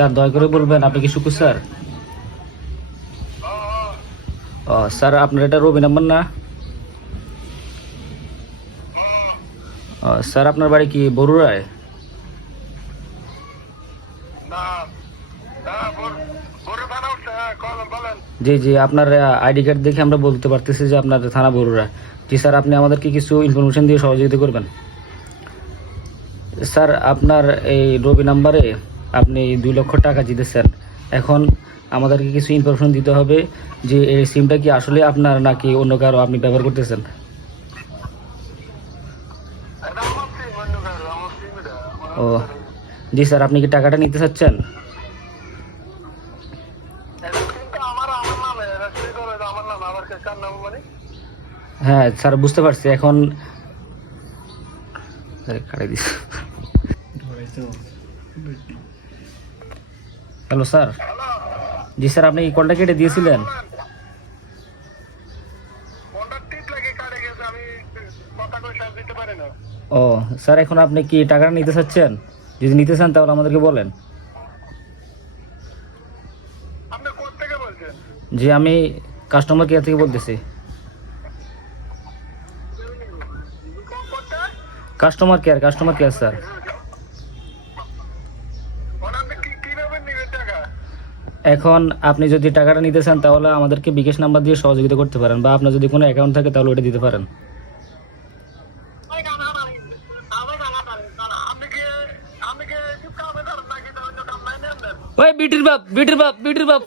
Sir দয়া করে বলবেন আপনি কি শুকুর স্যার? ও স্যার আপনার এটা রবি নাম্বার না? স্যার আপনার বাড়ি কি বরুড়ায়? জি জি, আপনার আইডি কার্ড দেখে আমরা বলতে পারতেছি যে আপনার থানা বরুড়া। জি স্যার, আপনি আমাদেরকে কিছু ইনফরমেশন দিয়ে সহযোগিতা করবেন। স্যার আপনার এই রবি নাম্বারে আপনি 2 লক্ষ টাকা জিতেছেন। এখন আমাদেরকে কিছু ইনফরমেশন দিতে হবে যে এই সিমটা কি আসলে আপনার নাকি অন্য কারো আপনি ব্যবহার করতেছেন। ও জি স্যার, আপনি কি টাকাটা নিতে চাচ্ছেন? হ্যাঁ স্যার বুঝতে পারছি। এখন হ্যালো স্যার। জি স্যার, আপনি কি কলটা কেটে দিয়েছিলেন? ও স্যার, এখন আপনি কি টাকাটা নিতে চাচ্ছেন? যদি নিতে চান তাহলে আমাদেরকে বলেন। জি আমি কাস্টমার কেয়ার থেকে বলতেছি। Customer care sir. এখন আপনি যদি টাকাটা নিতে চান তাহলে আমাদেরকে বিকাশ নাম্বার দিয়ে সহযোগিতা করতে পারেন, বা আপনার যদি কোনো অ্যাকাউন্ট থাকে তাহলে ওটা দিতে পারেন। ওই বিটির বাপ।